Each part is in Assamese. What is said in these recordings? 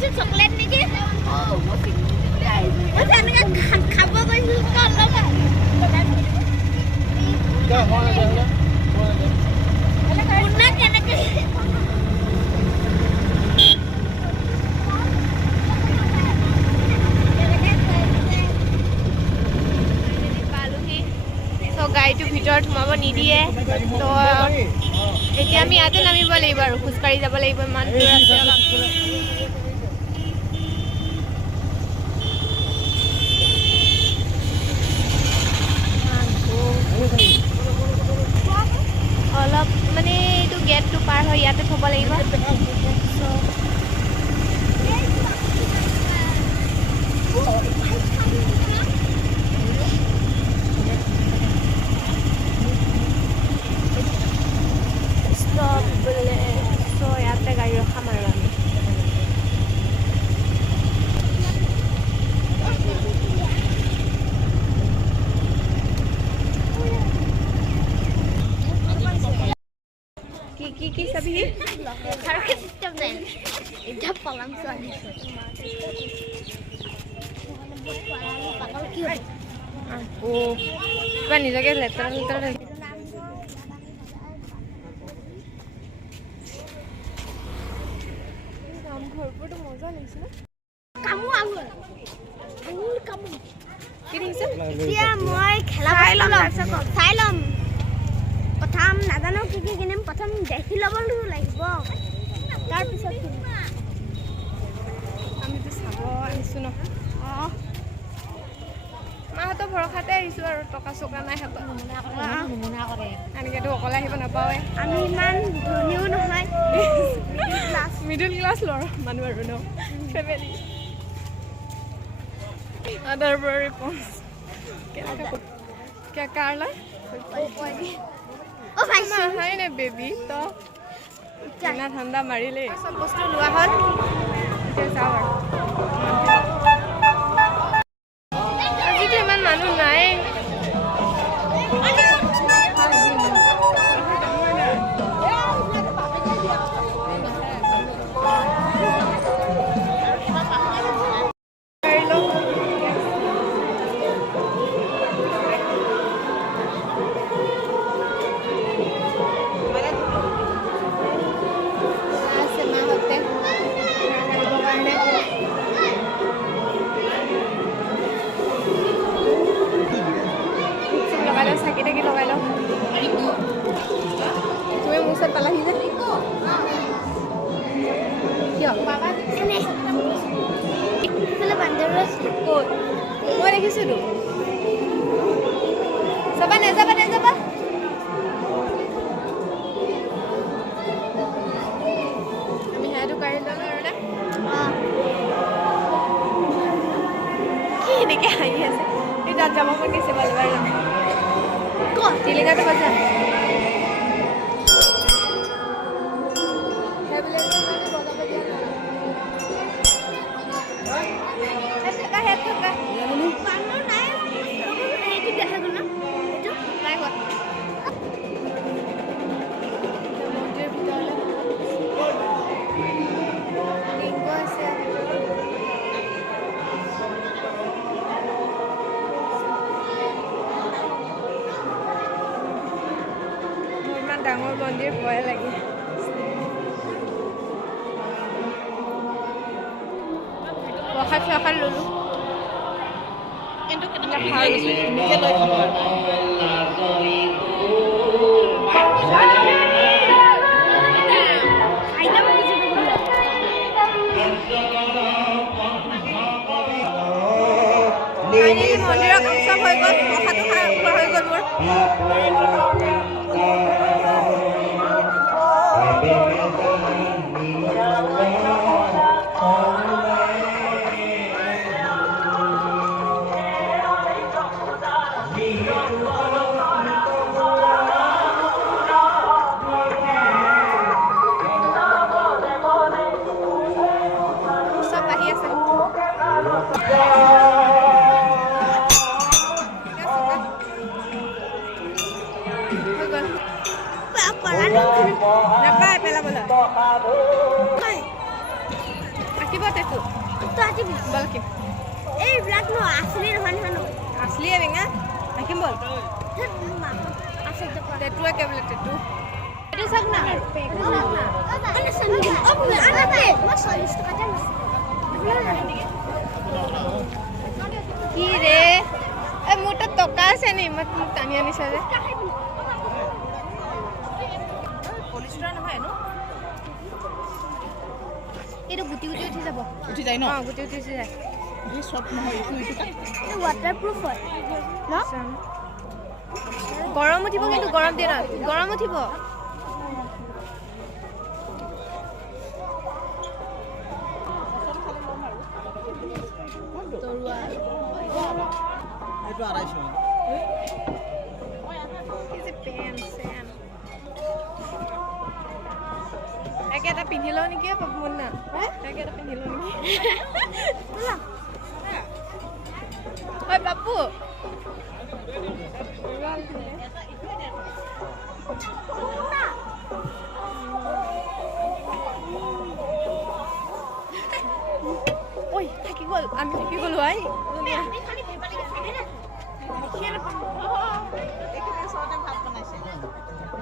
চকলেট নেকি খাব গৈছো কেনেকে গাড়ীটো ভিতৰত সোমাব নিদিয়ে তো এতিয়া আমি ইয়াতে নামিব লাগিব আৰু খোজকাঢ়ি যাব লাগিব ইমান দূৰ আছে অলপ মানে এইটো গেটটো পাৰ হৈ ইয়াতে থ'ব লাগিব ইয়াতে গাড়ী ৰখাম আৰু আমি কি চাবি কিবা নিজকে লেতেৰা ঘৰবোৰতো মজা লাগিছে ন এতিয়া মই খেলা চাই ল'ম প্ৰথম নাজানো কি কিনিম প্ৰথম দেখি ল'ব লাগিব তাৰপিছত আমিতো চাব আহিছোঁ নহয় মাহঁতৰ ভৰসাতে আহিছোঁ আৰু টকা চকা নাই হাতত এনেকৈতো অকলে আহিব নাপাওঁৱে আমি ইমান ধনীও নহয় মিডল ক্লাছ ল'ৰা মানুহ আৰু ন ফেমিলি আদাৰ পৰা ৰেপঞ্চ কেনেকৈ কাৰ লয় আহাই নে বেবী তো ঠাণ্ডা ঠাণ্ডা মাৰিলে চব বস্তু লোৱা হ'ল এতিয়া যাওঁ আৰু আজিতো ইমান মানুহ নাই চাকি লগাই লওঁ তুমি মোৰ ওচৰত পালাহি যে কিয় ক'ত মই দেখিছিলোঁ যাবা নেযাবা আমি সেয়াটো কাঢ়ি ল'লোঁ আৰু নে কি এনেকৈ হাঁহি আছে এই তাত যাব মন গৈছে বালবাৰ টিলিঙাটো বাজা ডাঙৰ মন্দিৰ ভয় লাগে প্ৰসাদ ল'লোঁ কিন্তু নিজে লৈ মন্দিৰৰ কাম চব হৈ গ'ল প্ৰসাদো খোৱা হৈ গ'ল মোৰ আঁকিব টেটু তো আঁকিবি বল কি এইবিলাক ন আছলি নহয় নহয় আছলি বেঙা আঁকিম বল আছে টেটু আঁকে বোলে টেটু এইটো চাওক না কি ৰে এই মোৰ তাত টকা আছে নি মই টানি আনিছা যে পলিষ্টাৰ নহয় ন এইটো গুটি গুটি উঠি যাব উঠি যায় ন গুটি উঠি যায় এই সব নহয় এইটো ৱাটাৰপ্ৰুফ হয় ন গৰম উঠিব কিন্তু গৰম দিনত গৰম উঠিব এইটো 250 এটা পিন্ধি লওঁ নেকি মন না এটা পিন্ধি লওঁ নেকি ঐ বাপু ঐ থাকি গ'ল আমি থাকি গ'লো আই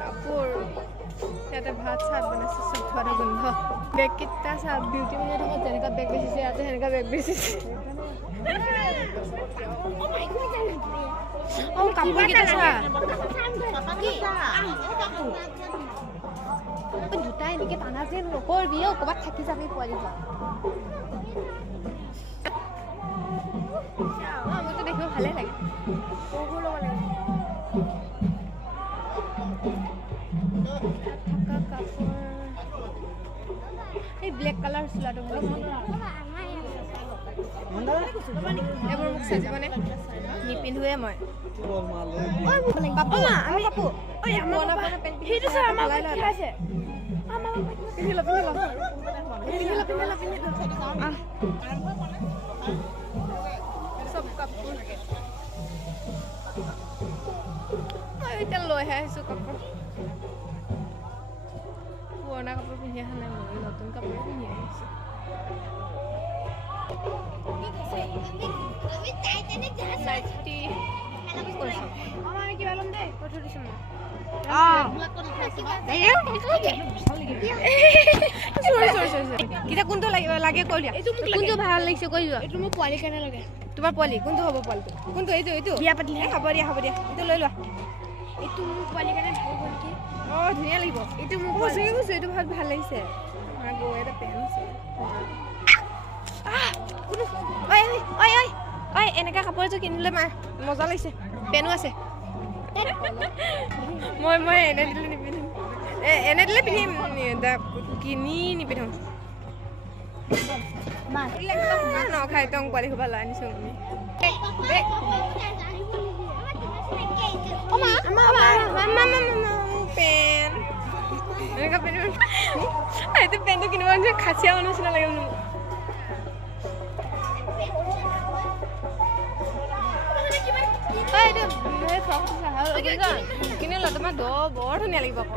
কাপোৰ ইয়াতে ভাত চাত বনাইছে চব খোৱাৰ গোন্ধ বেগ কেইটা চা বিউটি মানে থকা যেনেকুৱা বেগ বেচিছে ইয়াতে সেনেকুৱা বেগ বেচিছে কাপোৰ কেইটা চা দুটা এনেকে টানা যে নকৰবি ক'ৰবাত থাকি যাবি পোৱালি যোৱা মোৰতো দেখিব ভালে লাগে এই ব্লেক কালাৰ চোলাটো ভাল এইবোৰ মোক চাজিবনে নিপিন্ধোৱে মই পাপু আমি পাপু সেইটো চাৰ আমাৰ আছে পিন্ধি ল চব কাপোৰ মই এতিয়া লৈহে আহিছোঁ কাপোৰ পুৰণা কাপোৰ পিন্ধি অহা নাই মই নতুন কাপোৰ পিন্ধি আহিছোঁ কিবা ল'ম দেই কৈ থৈ দিছোঁ মই কোনটো লাগে কৈ দিয়া কোনটো ভাল লাগিছে কৈ যোৱা এইটো মোৰ পোৱালি কাৰণে লাগে তোমাৰ পোৱালি কোনটো হ'ব পোৱালিটো কোনটো এইটো বিয়া পাতিলে হ'ব দিয়া এইটো লৈ লোৱা এইটো মোৰ পোৱালি কাৰণে ভাল হ'ব নেকি ধুনীয়া লাগিব এইটো মোক কৈছোঁ এইটো ভাল লাগিছে এটা পেন আছে ঐ এনেকা কাপোৰ এযোৰ কিনিলে মজা লাগিছে পেনো আছে মই এনে দিলে নিপিন্ধিম এনে দিলে পিন্ধিম কিনি নিপিন্ধো নখাই টং পোৱালি সোপা লৈ আনিছোঁ পেন এনেকুৱা পেন এইটো পেনটো কিনিব খাচিয়া মানুহ নিচিনা লাগে মোক কিনি ল তোমাৰ বৰ ধুনীয়া লাগিব আকৌ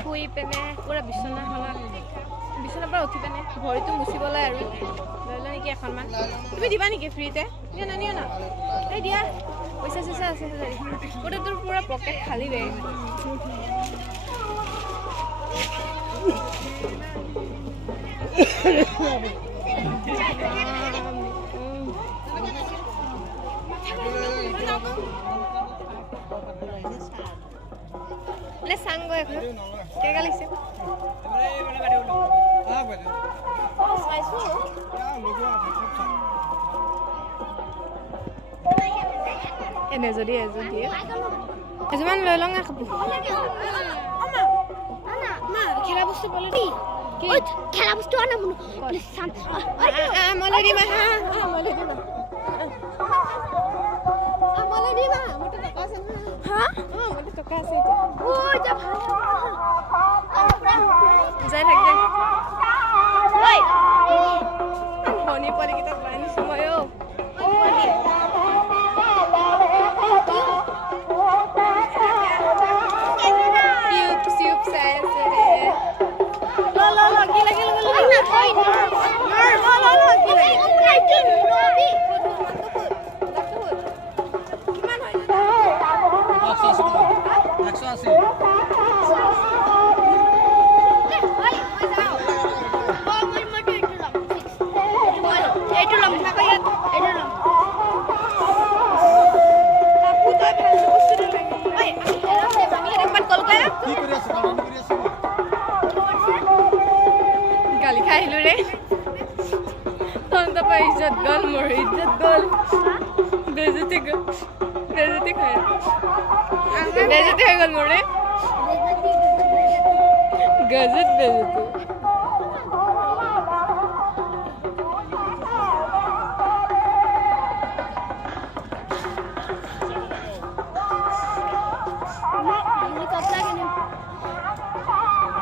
শুই পিনে পুৰা বিচনাৰ পৰা উঠি পিনে ভৰিটো মুচিবলৈ আৰু লৈ লওঁ নেকি এখনমান তুমি দিবা নেকি ফ্ৰীতে নিয়া না এই দিয়া পইচা চইচা আছে গোটেই তোৰ পুৰা পকেট খালী ৰে চাংগৈ এখন কেনেকুৱা লাগিছে এনে যদি এযোৰ দিয়ে এযোৰমান লৈ লওঁ কাপোৰ খেলা বস্তু বলে খেলা বস্তু আনা মই লৈ দিম পাক্কা আছে এতিয়া ও যা ভাল যাই থাক দে ঐ ধনী পোৱালিকেইটাক লৈ আনিছোঁ মই টিউব চাই আছে ৰে ল কি লাগে ল কি লাগে কিমান হয় 180 এইটো লম থাকো ইয়াত এইটো লম আপু তই ভাল বস্তুটো লাগে ঐ আমি একবাৰ কল কৰা কি কৰি আছে কামনি কৰি আছে গালি খাই আহিলোঁ ৰে তহঁতৰ ইজ্জত গ'ল মোৰ ইজ্জত গ'ল বেজতি খাই বেজতি হৈ গ'ল মোৰ ৰে গজত বেজতি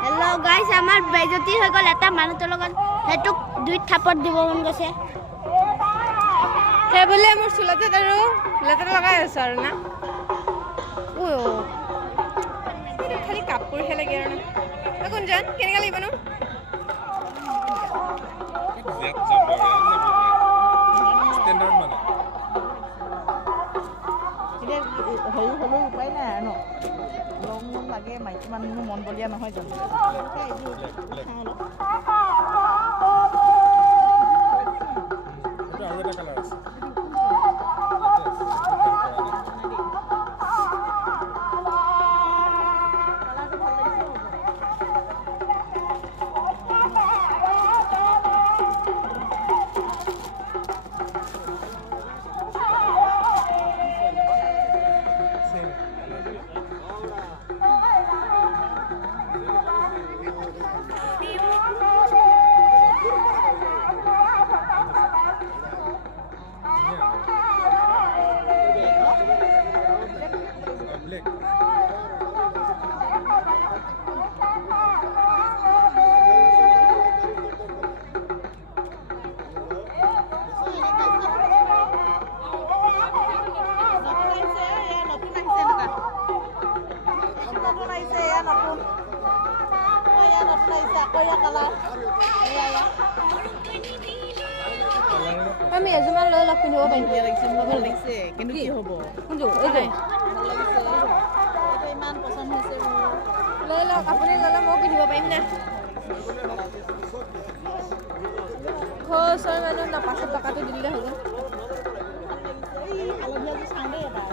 হেল্ল' গাইজ আমাৰ বেজতি হৈ গ'ল এটা মানুহটোৰ লগত সেইটোক 2 থাপত দিব মন গৈছে সেই বোলে মোৰ চুলাটোত আৰু লেতেৰা লগাই আছো আৰু না খালি কাপোৰহে লাগে আৰু না কোনজন কেনেকুৱা লাগিব নো ষ্টেণ্ডাৰ্ড মানে এতিয়া হেৰি হ'লেও উপায় নাই আৰু ন ৰং লাগে মাইকী মানুহৰ মন বলীয়া নহয় জানো আৰু এটা কালাৰ আছে আমি এজোৰমান লৈ লগ পিন্ধিব পাৰিম লাগিছে কিন্তু কি হ'ব কোনটো ইমান পচন্দ হৈছে লৈ লওক আপুনি ল'লে ময়ো পিন্ধিব পাৰিম না ঘৰ ওচৰৰ মানুহ নাপাছত টকাটো দি দিলে হৈ গ'ল হালধীয়াটো চাওঁ দেই এবাৰ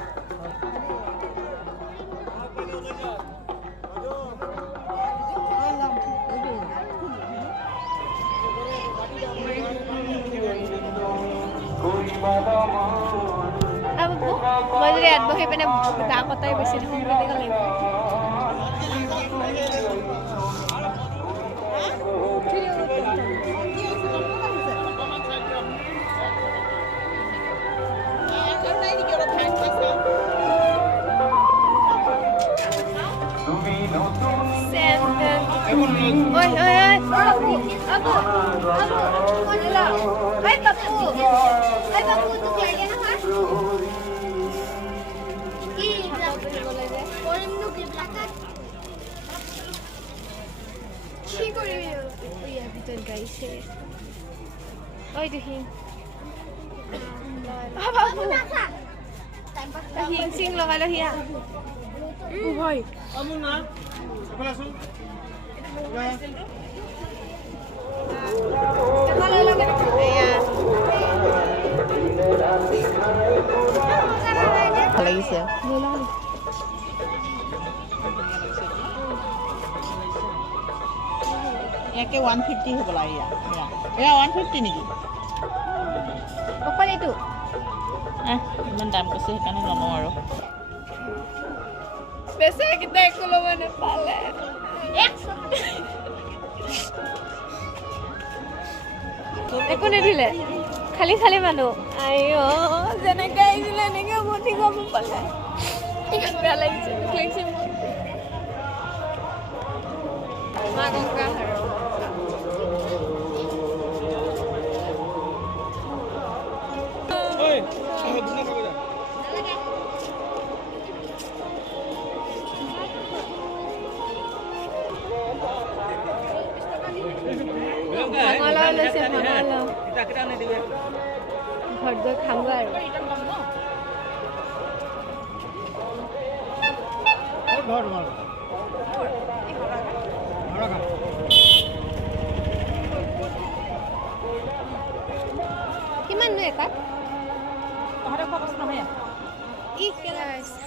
মই যদি ইয়াত বহি পিনে দা কটাই বেছি দেখোন কেনেকুৱা লাগিব কি কৰিবি ইয়াৰ ভিতৰত গাইছে ঐ দেখি হিং চিং লগাই ল হিয়া হয় ভাল লাগিছে ইয়াকে 150 হ'ব লাগে এয়া 150 নেকি অকল এইটো ইমান দাম কৈছে সেইকাৰণে নলওঁ আৰু বেচাকেইটা একো ল'ব নাপালে একো নিদিলে খালি মানুহ আইঅ যেনেকে আহিছিলে এনেকে উভতি গম পালে বেয়া লাগিছে লাগিছে মোৰ মা গংগা ভাঙালাও লৈছে ভাঙালাও ঘৰত গৈ খামগৈ আৰু কিমাননো এটাত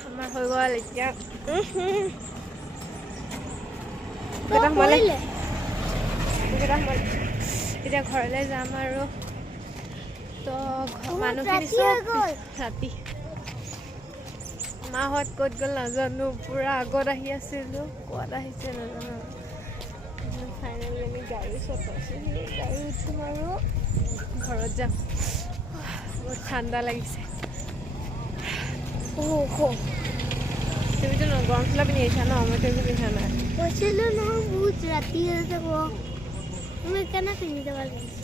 আমাৰ হৈ গ'ল এতিয়া এতিয়া ঘৰলৈ যাম আৰু তো মানুহখিনি চব ৰাতি মাহঁত ক'ত গ'ল নাজানো পূৰা আগত আহি আছিলোঁ ক'ত আহিছে নাজানো ফাইনেলি আমি গাড়ী চব পাইছোঁ গাড়ী উঠিম আৰু ঘৰত যাম বহুত ঠাণ্ডা লাগিছে তুমিতো গৰম চোলা পিন্ধি আহিছা ন মইতো একো পিন্ধা নাই কৈছিলোঁ নহয় বহুত ৰাতি হৈ যাব তুমি কেনে পিন্ধি যাব লাগিছে